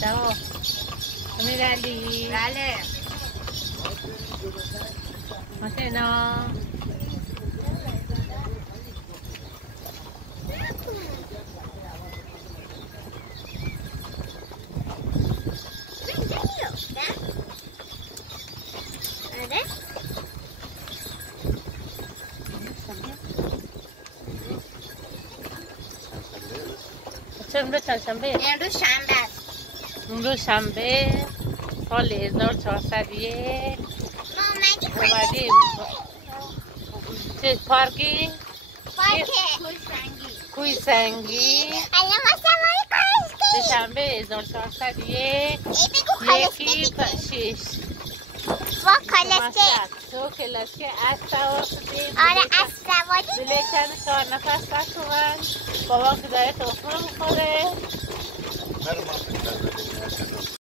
شما امیرعلی بله ماشینا امروز چهارشنبه امروز شنبه است. امروز شنبه سال 1401 اومدیم چه پارکی؟ کوی سنگی شنبه 1401 یکی شیش با کالسکه تو کلاسکه از سوار آره از سواری بلیتن 4 نفر سخت اومد بابا که داره تخمه میخوره